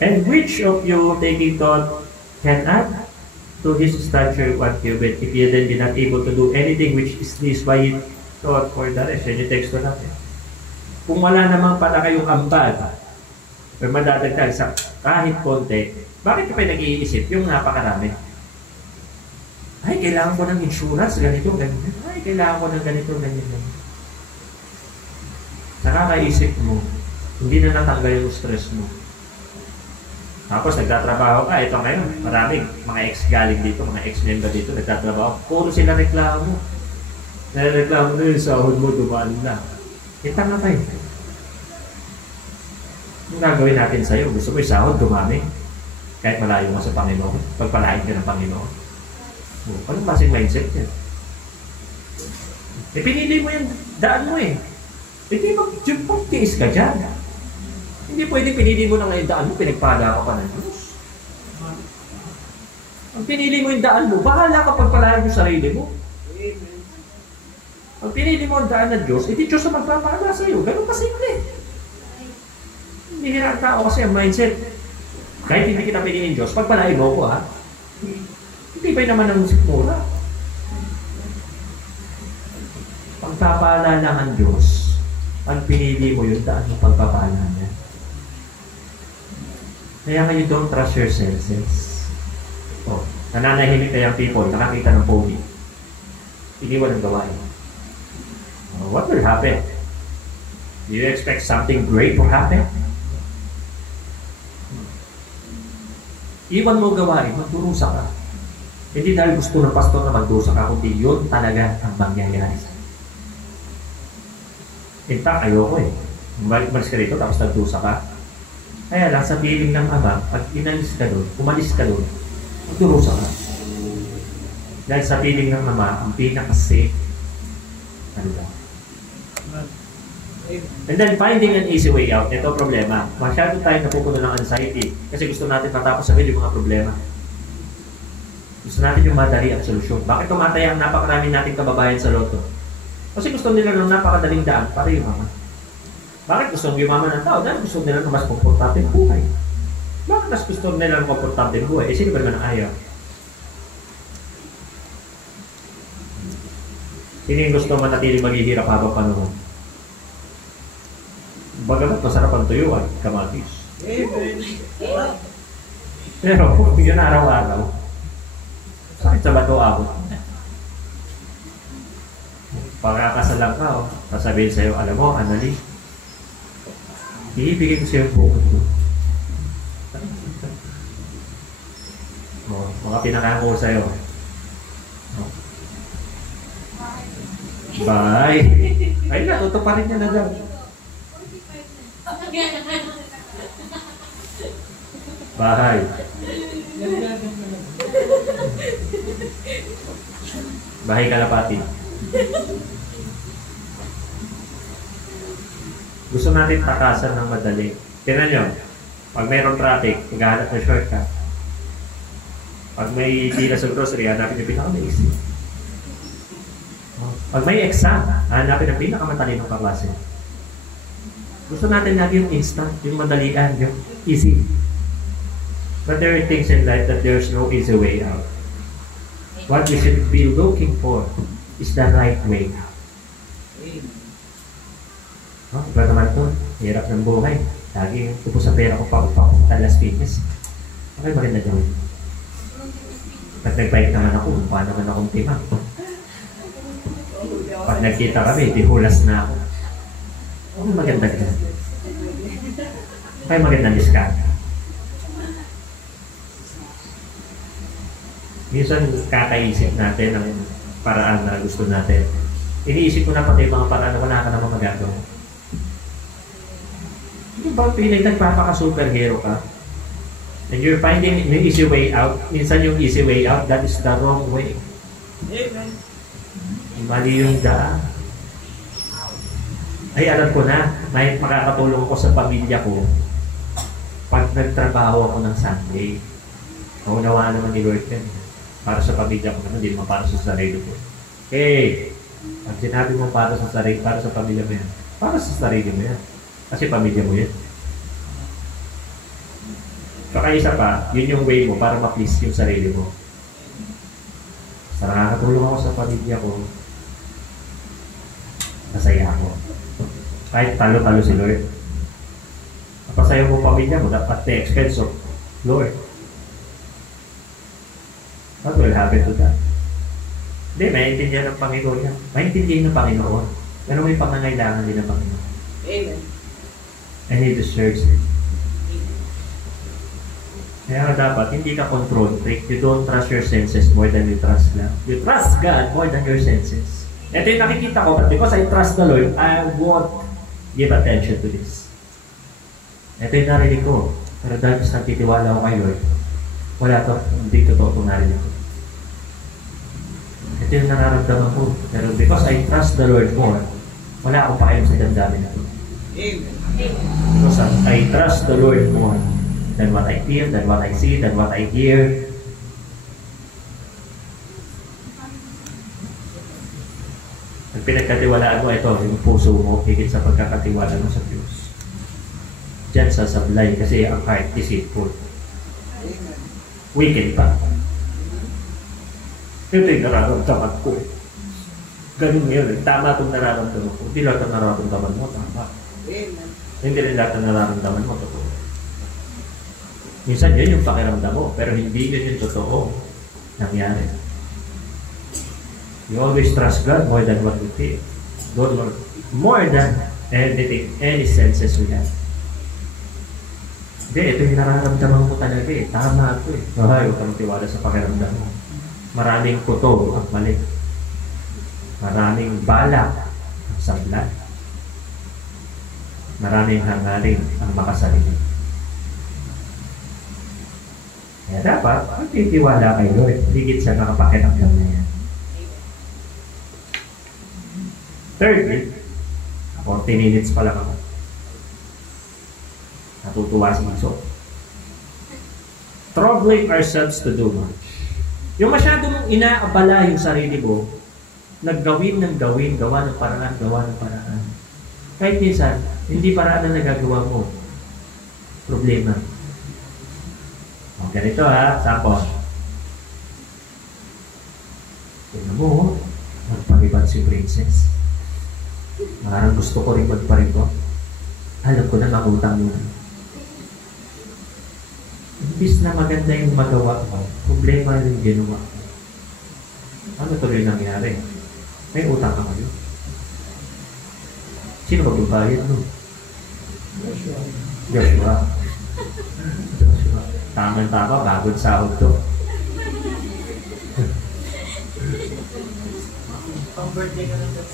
And which of you taking thought can add to his stature 1 cubit if you then be not able to do anything which is this by thought for the rest? Yan yung teksto natin. Kung wala naman pala kayong ambag o madadagdag sa kahit konti, bakit ka pa nag-iisip yung napakarami? Ay, kailangan ko ng insurance, ganito, ganito. Ay, kailangan ko ng ganito, ganito. Nakakaisip mo, hindi na natanggal yung stress mo. Tapos nagtatrabaho ka, ito ngayon, maraming mga ex galing dito, mga ex-member dito, nagtatrabaho. Puro sila reklamo. Nagreklamo na yung sahod mo, dumaan na. Kita nga tayo. Yung gagawin natin sa'yo, gusto mo yung sahod, dumami. Kahit malayo mo sa Panginoon, pagpalain ka ng Panginoon. Anong klaseng mindset yan? Pinili mo yung daan mo eh. Hindi mag-tiis ka dyan. Hindi pwede pinili mo na ngayon daan mo, pinagpala ka pa ng Diyos. Ang pinili mo yung daan mo, bahala ka pagpalain yung sarili mo. Ang pinili mo ang daan ng Diyos, edi Diyos ang magpapala sa iyo. Ganun kasimple. Hindi hirang tao kasi ang mindset. Kahit hindi kita pinili ng Diyos, pagpalain mo ko ha. Hindi ba naman ang sikmura? Pagpapala lang ang Diyos, ang pinili mo yung daan ng pagpapala niya. Kaya nga you don't trust your senses. Oh, nananahimik kayang people, nakakita ng pogi. Iniwan ang gawain. Oh, what will happen? Do you expect something great to happen? Iwan mo gawain, magdurusa ka. Hindi dahil gusto ng pastor na magdurusa ka, kundi yun talaga ang mangyayari sa. In fact, ayoko eh. Malis ka dito, tapos nagdurusa ka. Kaya lang, sa piling ng Ama, pag inalis ka doon, umalis ka doon, magdurusa ka. Dahil sa piling ng Ama, ang pinaka-safe, ano ba? And then finding an easy way out, ito problema. Masyado tayo napupuno ng anxiety kasi gusto natin matapos agad yung mga problema. Gusto natin yung madali ang solusyon. Bakit tumataya ang napakarami nating kababayan sa loto? Kasi gusto nila ng napakadaling daan para yumaman. Bakit gusto yumaman ng tao? Dahil gusto nila ng mas komportable buhay. Bakit mas gusto nila ng komportable buhay? Sino ba naman ang ayaw? Sino yung gusto manatiling maghihirap habang panahon? Bagamat masarap ang tuyo at kamatis. Pero yun araw-araw, sakit sa bato abot. Pagkakasalang ka, sasabihin sa'yo, alam mo, Annalie, iibigay ko sa'yo yung buko ko. Mga pinakako sa'yo. Bye! Ay, natutuparin niya na daw. Bahay. Bahay kalapati. Gusto natin takasan ng madali. Tingnan nyo, pag mayroong traffic, maghahanap ng shortcut. Pag may pila sa grocery, hanapin yung pinaka-maiksi. Pag may exam, hanapin ang pinakamatalinong kaklase. Gusto natin lagi yung instant, yung madalian, yung easy. But there are things in life that there's no easy way out. What we should be looking for is the right way out. Iba naman ito, hirap ng buhay. Lagi upos sa pera ko pa talas fitness. Okay, maganda gawin. Pag nag-bike naman ako, mukha naman akong timang. Pag nagkita kami, dihulas na ako. Okay, maganda gawin. Okay, maganda discount. Minsan kakaisip natin ng paraan na gusto natin. Iniisip ko na pati mga paraan na wala ka naman magagawa. Hindi ba piling nagpapaka-superhero ka? And you're finding the easy way out. Minsan yung easy way out, that is the wrong way. Amen. Mali yung daan. Ay, alam ko na, may makakatulong ko sa pamilya ko pag nagtrabaho ako ng Sunday. Naunawaan naman ni Lord yan. Para sa pamilya ko naman, hindi naman para sa sarili ko. Okay, pag sinabi mo para sa sarili, para sa pamilya mo yan, para sa sarili mo yan. Kasi pamilya mo yan. Saka isa pa, yun yung way mo para ma-please yung sarili mo. Sa nakakatulong ako sa pamilya ko, masaya ako. Kahit talo-talo si Lord. Napasaya mo pamilya mo, dapat the expense of Lord. What will happen to that? Hindi, maintindihan ng Panginoon yan. Maintindihan ng Panginoon. Pero may pangangailangan din ng Panginoon. Amen. And He deserves it. Kaya dapat, hindi ka control freak. You don't trust your senses more than you trust God. You trust God more than your senses. Ito yung nakikita ko, but because I trust the Lord, I won't give attention to this. Ito yung narinig ko. Pero dahil mas nagtitiwala ako kay Lord, wala to, hindi totoo itong narinig ko. Ito yung nararamdaman ko. Pero because I trust the Lord more, wala akong pakialam sa damdamin na ito. Amen. Because I trust the Lord more than what I feel, than what I see, than what I hear. Ang pinagkatiwalaan mo, ito, yung puso mo, higit sa pagkakatiwala mo sa Diyos. Diyan sasablay kasi ang heart deceitful. Wicked pa. Ito yung nararamdaman ko. Ganun yun. Tama itong nararamdaman ko. Hindi lahat ang nararamdaman mo, tama. Hindi rin lahat ang nararamdaman mo, totoo. Minsan yun yung pakiramdam mo, pero hindi yun yung totoo nangyari. You always trust God more than what you feel. God more than anything, any senses we have. Hindi, ito yung nararamdaman mo talaga eh. Tama ito eh. Huwag kang tiwala sa pakiramdam mo. Maraming kuto ang mali. Maraming balak ang sablay. Maraming hangarin ang makasarili. Kaya dapat, magtitiwala kay Lord. Higit sa nakapakiramdam na yan. Thirdly, 40 minutes pa lang ako. Natutuwa si Iso. Troubling ourselves to do much. Yung masyado mong inaabala yung sarili mo, naggawin ng gawin, gawa ng paraan. Kahit minsan, hindi paraan na nagagawa mo. Problema. O, ganito ha, sample. Tingnan mo, magpariban si Princess. Parang gusto ko rin magpariban. Alam ko na makutang mo. Imbis na maganda yung magawa mo, problema yung ginawa mo. Ano tuloy nangyari? May utang ka ngayon. Sino magbabayad mo? Joshua. Tama-tama, bagong sahod to. Pang-birthday ka na to.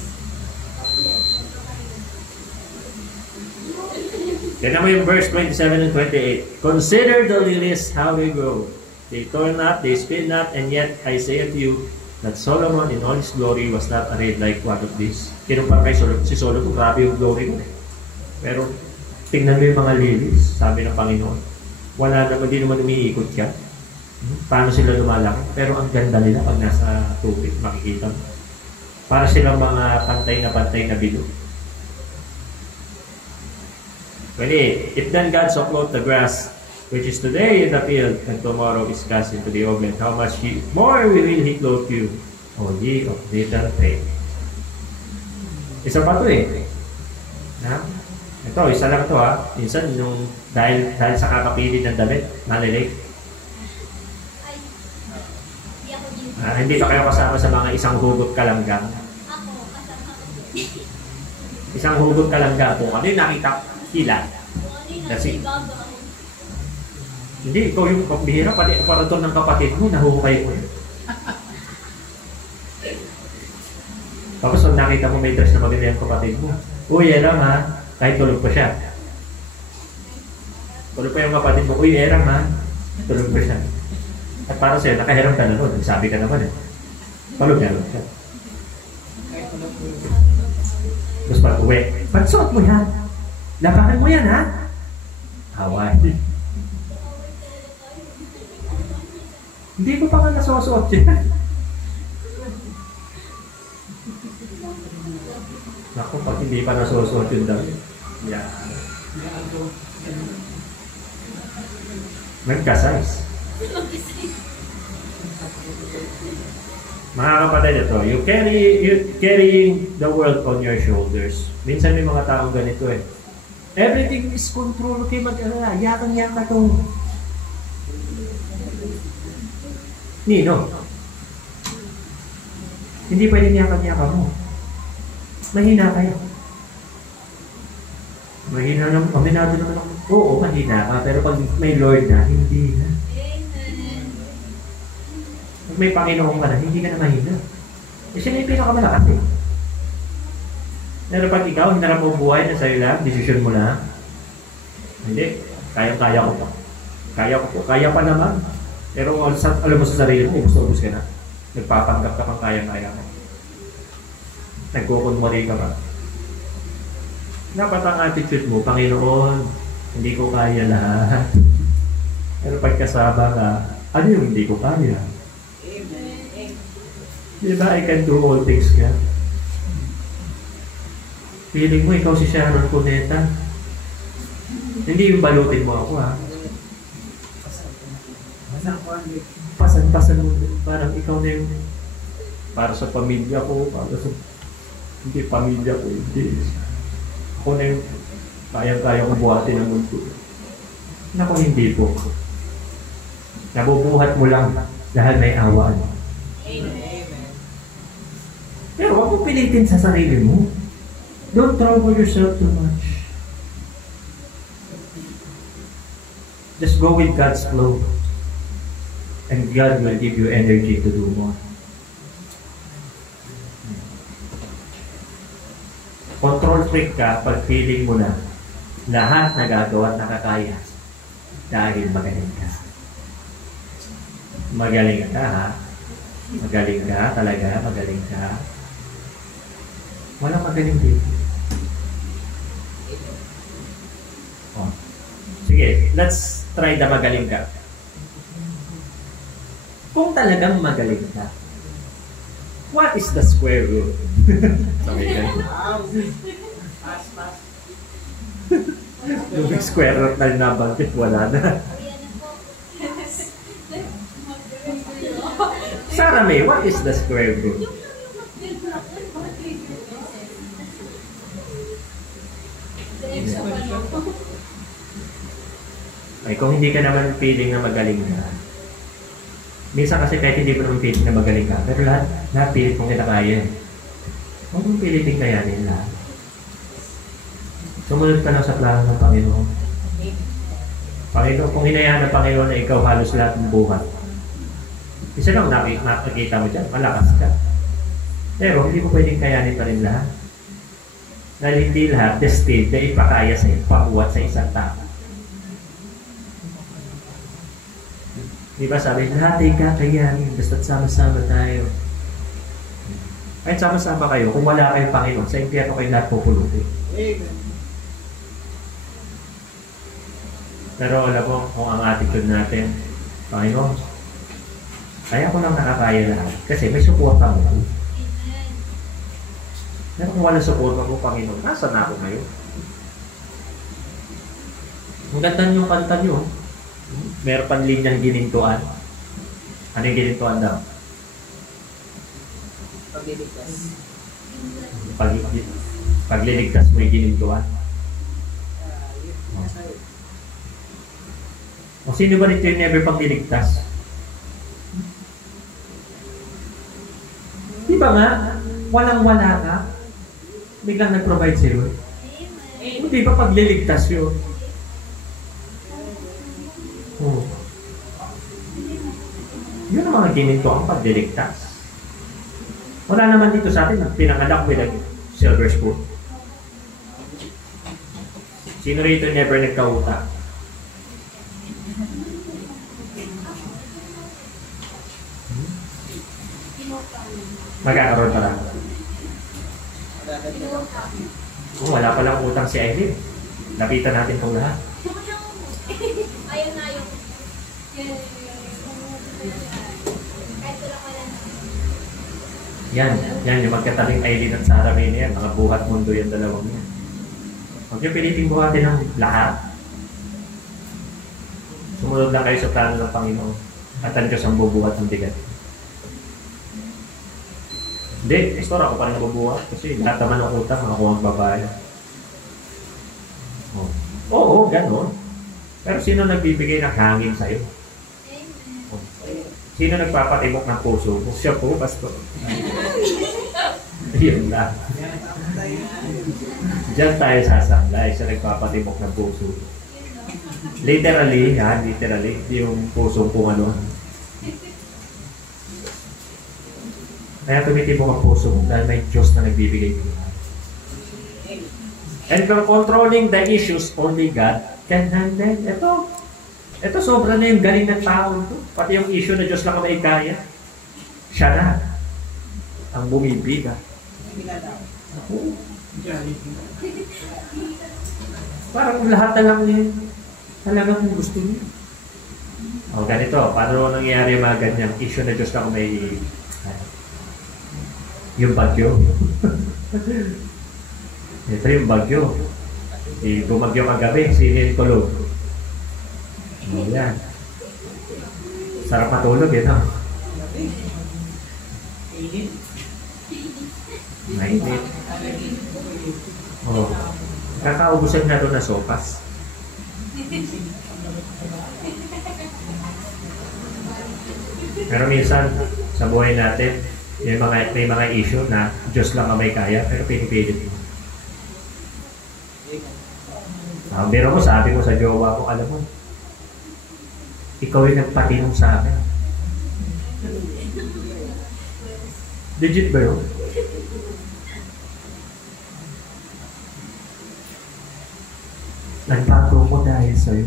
Kaya naman yung verse 27 and 28. Consider the lilies, how they grow. They toil not, they spin not, and yet I say unto you, that Solomon in all his glory was not arrayed like one of these. Kinumpara kay Solomon, si Solomon, grabe yung glory ko. Pero, tingnan mo yung mga lilies, sabi ng Panginoon. Wala naman, hindi naman umiikot yan. Paano sila lumalaki? Pero ang ganda nila pag nasa tubig, makikita mo. Para silang mga pantay na bilog. 28. If then God so clothed the grass, which is today in the field, and tomorrow is cast into the oven, how much more will He clothe you, O ye of little faith? Isa pa ito eh. Na? Ito, isa lang ito ha. Minsan, yung dahil sa kakapili ng damit, nalilate. Hindi pa kayo kasama sa mga isang hugot kalanggang. Isang hugot kalanggang po. Ano yung nakita? Ilan? Kasi, hindi, ikaw yung bihira, pati aparator ng kapatid mo, nahuhukay mo yun. Tapos, pag nakita mo may dress na maganda yung kapatid mo, uy, eram ha, kahit tulog pa siya. Tulog pa yung kapatid mo, uy, eram ha, tulog pa siya. At para sa'yo, nakahiram ka na nun, nagsabi ka naman eh. Tulog na nun siya. Tapos pa, uwi, pagsuot mo yan. Lapakan mo yan, ha? Hawaii. Hindi ko pa nga nasusuot yan. Naku, pag hindi pa nasusuot yun daw. Yeah. Nagka-size. Mga kapatid, ito, you carrying the world on your shoulders. Minsan may mga taong ganito eh. Everything is control. Okay, mag-alala. Yakang-yaka to. Nino? Hindi pwedeng yakang-yaka mo. Mahina kayo. Mahina naman. Aminado naman ako. Oo, mahina ka. Pero pag may Lord na, hindi na. Pag may Panginoon ka na, hindi ka na mahina. Eh, siya na yung pinakamalakas eh. Pero pag ikaw, hinarap mo buhay na sa'yo lang, desisyon mo lang, hindi, kaya ko pa. Kaya pa naman. Pero alam mo sa sarili mo, gusto ka na. Nagpapanggap ka pang kaya mo. Nagkukunwari ka pa. Dapat ang attitude mo, Panginoon, Hindi ko kaya lahat. Pero pagkasama ka, ano yung hindi ko kaya? Di ba, I can do all things ka? Feeling mo, ikaw si Sharon Cuneta. Hindi yung balutin mo ako, ha? Pasan-pasan mo. Parang ikaw na yung para sa pamilya ko, para sa hindi pamilya ko, hindi. Ako na yung kaya-kaya ko buhatin ang mundo. Naku, hindi po. Nabubuhat mo lang dahil may awaan. Pero huwag mo pilitin sa sarili mo. Don't trouble yourself too much. Just go with God's flow. And God will give you energy to do more. Control freak ka pag feeling mo na lahat nagagawa at nakakaya dahil magaling ka. Magaling ka, ha? Magaling ka talaga, magaling ka. Walang magaling dito. Oh. Sige, let's try the magaling ka. Kung talagang magaling ka, what is the square root? Sabi ka. Yung square root na nabanggit, wala na. Sarah May, what is the square root? Ay, kung hindi ka naman feeling na magaling ka, minsan kasi kahit hindi mo naman feeling na magaling ka, pero lahat pilit mong kinakaya. Huwag mong pilitin kayanin lahat. Sumunod ka lang sa plano ng Panginoon. Panginoon, kung hinayaan ng Panginoon na ikaw halos lahat ng buhat, isa lang nakikita mo dyan, malakas ka. Pero hindi mo pwedeng kayanin pa rin lahat. Dahil hindi lahat destined na ipakaya sa ipabuhat sa isang tao. Diba sabi, lahat ay kakayanin, basta't sama-sama tayo. Kahit sama-sama kayo, kung wala kayong Panginoon, sa impyerno kayo lahat pupulutin. Amen. Pero alam mo, kung ang attitude natin, Panginoon, kaya ko lang nakakaya lahat. Kasi may suporta mo. Pero kung wala suporta mo, Panginoon, nasa na ako ngayon? Ang ganda yung kanta nyo. Meron pang linyang ginintuan. Ano yung ginintuan daw? Pagliligtas. Pagliligtas mo yung ginintuan. O sino ba nito yung never pagliligtas? Di ba nga? Walang-wala ka. Biglang nag-provide si Lord. Hindi ba pagliligtas yun? Oh. Yun ang mga gininto ang pagliligtas. Wala naman dito sa atin ang pinanganak with a silver spoon. Sino rito never nagkautang? Magkakaroon pa lang. Kung wala palang utang si Eileen, lapitan natin itong lahat. Ayun na yung Yan yung magkatabing Eileen at Sarah May yan. Mga buhat mundo yung dalawang yan. Huwag yung piliting buhatin ng lahat. Sumunod lang kayo sa plano ng Panginoon. At ang Diyos ang bubuhat ng bigat. Hindi, pastor, ako pa rin nabubuhat. Kasi lahat naman ng utang, ako ang babae. Oo, gano'n. Pero sino nagbibigay ng hangin sa'yo? Sino nagpapatibok ng puso mo? Siya po, pastor. Yun lang. Diyan tayo sasanglay. Siya nagpapatibok ng puso. Literally, literally, yung puso kung ano. Kaya tumitibok ang puso mo dahil may Diyos na nagbibigay ko. And for controlling the issues, only God can handle. Ito sobra na yung galing ng tao. Pati yung issue na Diyos lang ang maikaya. Siya na ang bumibiga. Parang lahat na lang niya. Talagang gusto niya. O ganito, paano nangyayari yung mga ganyan? Issue na Diyos na kung may yung bagyo. Ito yung bagyo. Bumagyo kagabi, sinin tulog. O yan. Sarap matulog yun, no? Mainit. O. Kakaubusan nga doon na sopas. Pero minsan, sa buhay natin, may mga issue na Diyos lang ang may kaya, pero pinipilit mo. Pero sabi ko sa jowa ko, alam mo, ikaw yung nagpatinong sa akin. Legit ba yun? Nagpatro ko dahil sa'yo.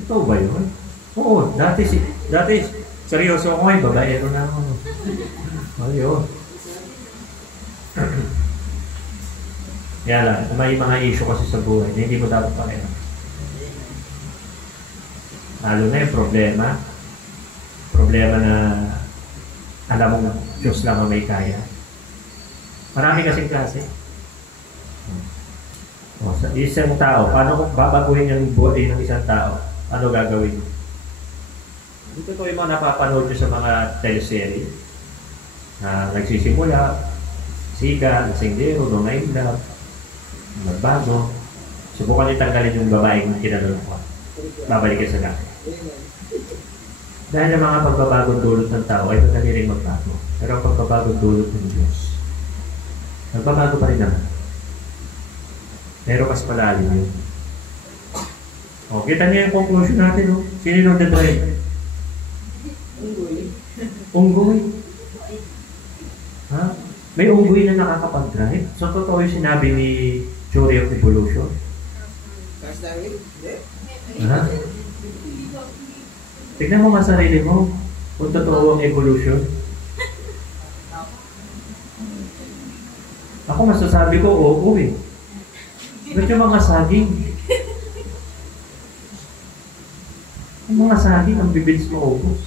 Ito ba yun? Oo, dati seryoso ako ngayon, babaero na ako. Ayun. Kaya lang, may mga issue kasi sa buhay na hindi mo dapat pakiram. Lalo na yung problema. Problema na alam mo Diyos lang ang may kaya. Marami kasing klase. O, sa isang tao, paano kung babaguhin yung buhay ng isang tao? Ano gagawin? Dito ko yung mga napapanood nyo sa mga teleserye na nagsisimula, siga, nasinggero, nung-in-love, magbago. Subukan niyo tanggalin yung babaeng kinalulong ko. Babalik sa dati. Dahil ang mga pagbabagong dulot ng tao ay madali rin magbago. Pero ang pagbabagong dulot ng Diyos, nagbabago pa rin naman. Pero mas malalim yun. O, kita niyo yung conclusion natin, no? Sino yung nagdadrive? Unggoy. Ha? May unggoy na nakakapag-drive? So, totoo yung sinabi ni Theory of Evolution? Ha? Tignan mo mga sarili mo kung totoo ang evolution. Ako masasabi ko, oo eh. Ba't yung mga saging? Yung mga saging, ang bibilis mo ubos.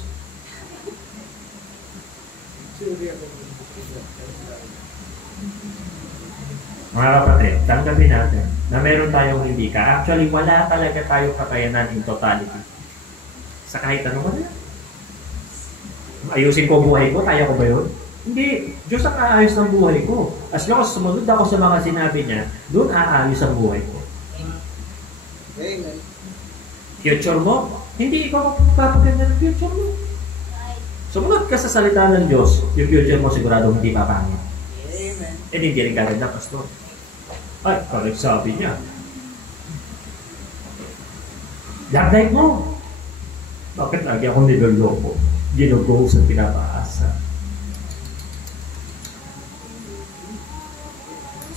Mga kapatid, tanggapin natin na meron tayong hindi ka. Actually, wala talaga tayong kakayanan in totality. Sa kahit ano ba yan? Ayusin ko ang buhay ko, kaya ko ba yun? Hindi. Diyos ang aayos ng buhay ko. As long as sumunod ako sa mga sinabi niya, doon aayos ang buhay ko. Future mo, hindi ikaw magpapaganda ng future mo. Sumunod ka sa salita ng Diyos, yung future mo sigurado hindi papangit. Eh, hindi rin gaganda, pastor. Ay, correct sabi niya. Dagdag mo. Bakit lagi ako niloloko? Ginugo sa pinapaasa.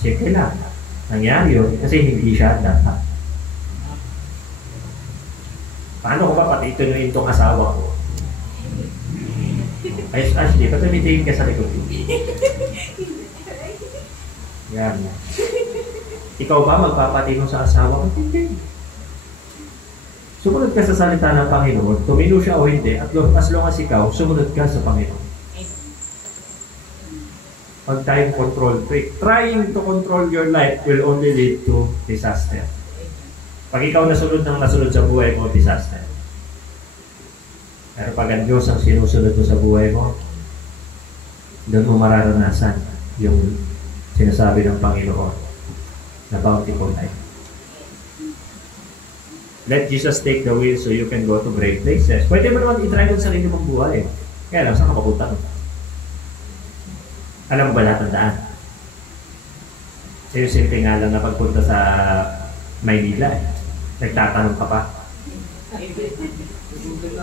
Siyempre lang. Nangyari yun kasi hindi siya dapat. Paano ko ba pati ito yung intong asawa ko? Ay, Ashley, ba't tumitingin ka sa likod ko? Yan. Ikaw ba magpapatinong sa asawa ko? Hindi. Sumunod ka sa salita ng Panginoon, tumino siya o hindi, at as long as ikaw, sumunod ka sa Panginoon. Pag tayong control freak, trying to control your life will only lead to disaster. Pag ikaw nasunod sa buhay mo, disaster. Pero pag ang Diyos ang sinusunod mo sa buhay mo, doon mo mararanasan yung sinasabi ng Panginoon na bountiful life. Let Jesus take the wheel so you can go to great places. Pwede mo naman i-try yung sarili mong buhay. Kaya lang, saan ka mapunta? Alam mo ba lahat ng daan? Yung simple nga lang na pagpunta sa Maynila, nagtatanong ka pa.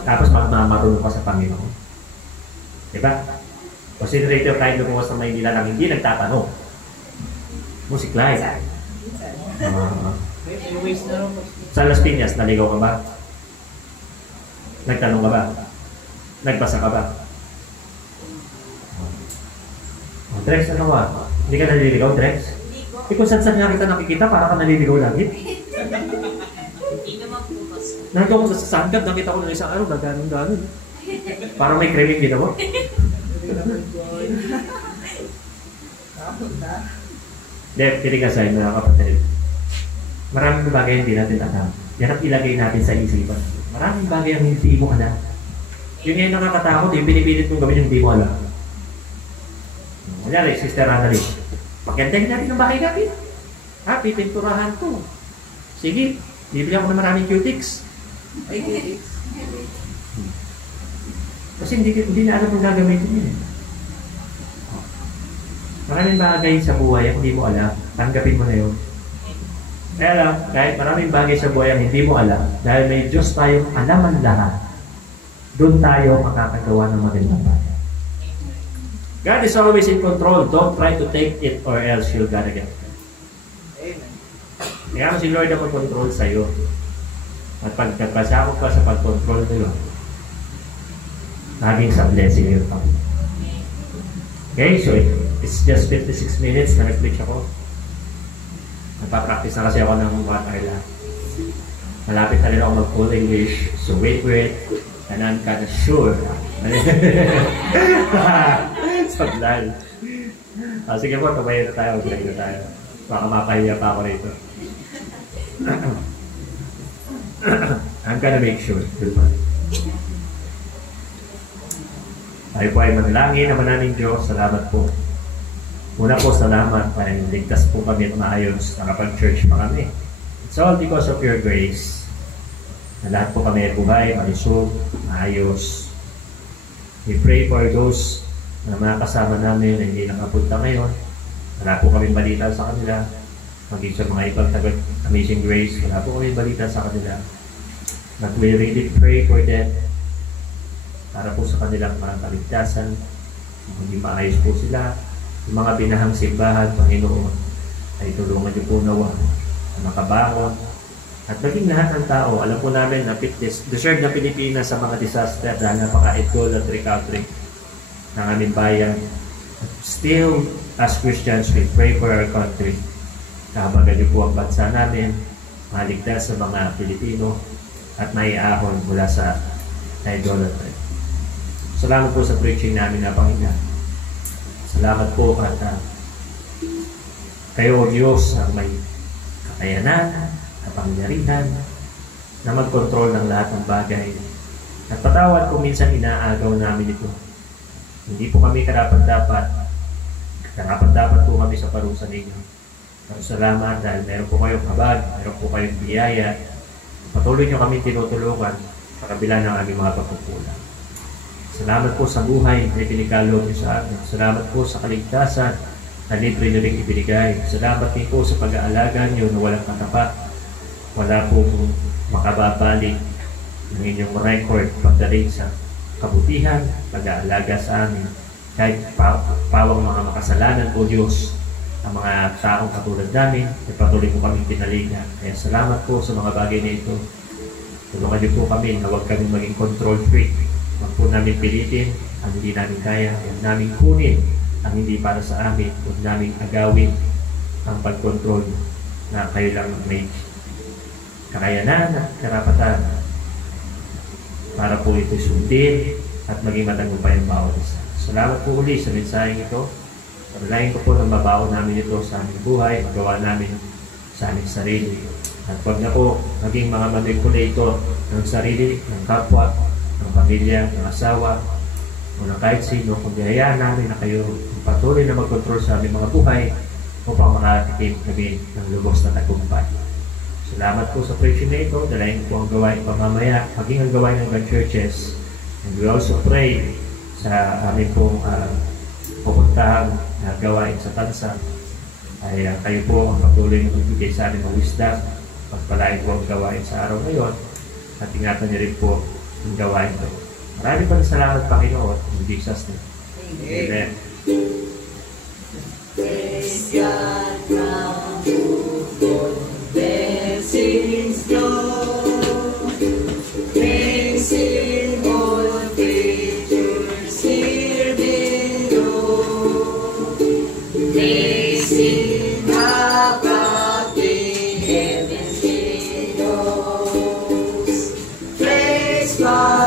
Tapos magmamarunong ka sa Panginoon. Diba? Considerate yung kahit lumuwas sa Maynila lang hindi nagtatanong. Musik live. Sa Las Piñas, naligaw ka ba? Nagtanong ka ba? Nagbasa ka ba? Drex, ano ba? Hindi ka naliligaw, Drex? Hindi ko. Eh kung saan nga kita nakikita, para ka naliligaw langit. Hindi naman po kasi. Nandun ko sa sandab, nakita ko ng isang araw, gano'n. Parang may craving ginawa. Hindi, kilig aside mga kapatid. Maraming bagay hindi natin alam. Yan ang ilagay natin sa isipan. Maraming bagay ang hindi mo alam. Yun yung nakakatakot, yung pinipilit mong gawin yung hindi mo alam. Kunyari, Sister Annalyn, magandang natin ang bahay natin. Ha, pipinturahan to. Sige, bibili ako ng maraming cutics. Ay, Felix. Kasi hindi na alam kung gagamitin yun. Maraming bagay sa buhay ang hindi mo alam, tanggapin mo na yun. Kaya lang, kahit maraming bagay sa buhay ang hindi mo alam, dahil may Diyos tayong alaman lahat, doon tayo makakagawa ng magandang bagay. God is always in control. Don't try to take it or else you'll gotta get it. Amen. Kaya mo si Lord ang mag-control sa'yo. At pag nagpasakot ka sa pag-control nila, laging sa blessing yun pa. Okay, so it's just 56 minutes na nag-preach ako. Nagpa-practice na kasi ako ng mga karila. Malapit na rin ako mag-full English. So wait for it. And I'm kind of sure. Sablal. Sige po, tumayo na tayo. Break na tayo. Baka mapahiya pa ako rito. I'm gonna make sure. Tayo po ay manalangin naman namin Diyos. Salamat po. Una po, salamat dahil ligtas po kami at maayos. Nakapag-church pa kami. It's all because of your grace. Na lahat po kami ay buhay, malusog, maayos. We pray for those na mga kasama namin na hindi nakapunta ngayon. Wala po kami balita sa kanila. Maging sa mga ibang tagot Amazing Grace, wala po kami balita sa kanila. But we really pray for them para po sa kanilang mga kaligtasan. Maging maayos po sila. Yung mga binahang simbahan, Panginoon, ay tulungan niyo po nawa na makabangon. At maging lahat ng tao, alam po namin na deserve na Pilipinas sa mga disaster dahil napaka-idol at recovery ng aming bayan. Still, as Christians, we pray for our country. Kahabagan niyo po ang bansa namin, maligtas sa mga Pilipino, at maiahon mula sa idolatry. Salamat po sa preaching namin na Panginoon. Salamat po at kayo, Diyos, ang may kakayanan, kapangyarihan na mag-control ng lahat ng bagay. At patawad kung minsan inaagaw namin ito. Hindi po kami karapat-dapat po kami sa parusa ninyo. Pero salamat dahil meron po kayong kabag, meron po kayong biyaya. Patuloy nyo kami tinutulungan sa kabila ng aming mga pagkukulang. Salamat po sa buhay na pinigalo niyo sa amin. Salamat po sa kaligtasan na libre nyo rin ibinigay. Salamat din po sa pag-aalaga nyo na walang katapat. Wala po makababalik ng inyong record pagdating sa kabutihan, pag-aalaga sa amin. Kahit pawang mga makasalanan o Diyos, ang mga taong katulad namin, ay patuloy po kami pinaligan. Kaya salamat po sa mga bagay na ito. Tulungan niyo po kami na huwag kami maging control freak. Huwag po namin pilitin ang hindi namin kaya. Huwag namin kunin ang hindi para sa amin. Huwag namin agawin ang pag-control na kayo lang may kakayanan at karapatan para po ito sundin at maging matagumpay ang bawat isa. Salamat po uli sa mensaheng ito. Paglayin ko po ng mabaho namin ito sa aming buhay, magawa namin sa aming sarili. At huwag na po maging mga manipulator ng sarili, ng kapwa, ng pamilya, ng asawa, o ng kahit sino, kung hayaan namin na kayo patuloy na mag-control sa aming mga buhay upang makatikim kami ng lubos na tagumpay. Salamat po sa preaching na ito. Dalayan po ang gawain pamamaya, maging ang gawain ng God churches. And we also pray sa aming pong pupuntahang gawain sa bansa. Ay kayo po ang patuloy na magbigay sa amin ng wisdom. Pagpalain po ang gawain sa araw ngayon. At ingatan niyo rin po ang gawain ito. Maraming pang salamat, Panginoon. In Jesus' name. Amen. Praise God now, blessings flow. Praise Him, all creatures here below. Praise Him, heavenly knows. Praise God.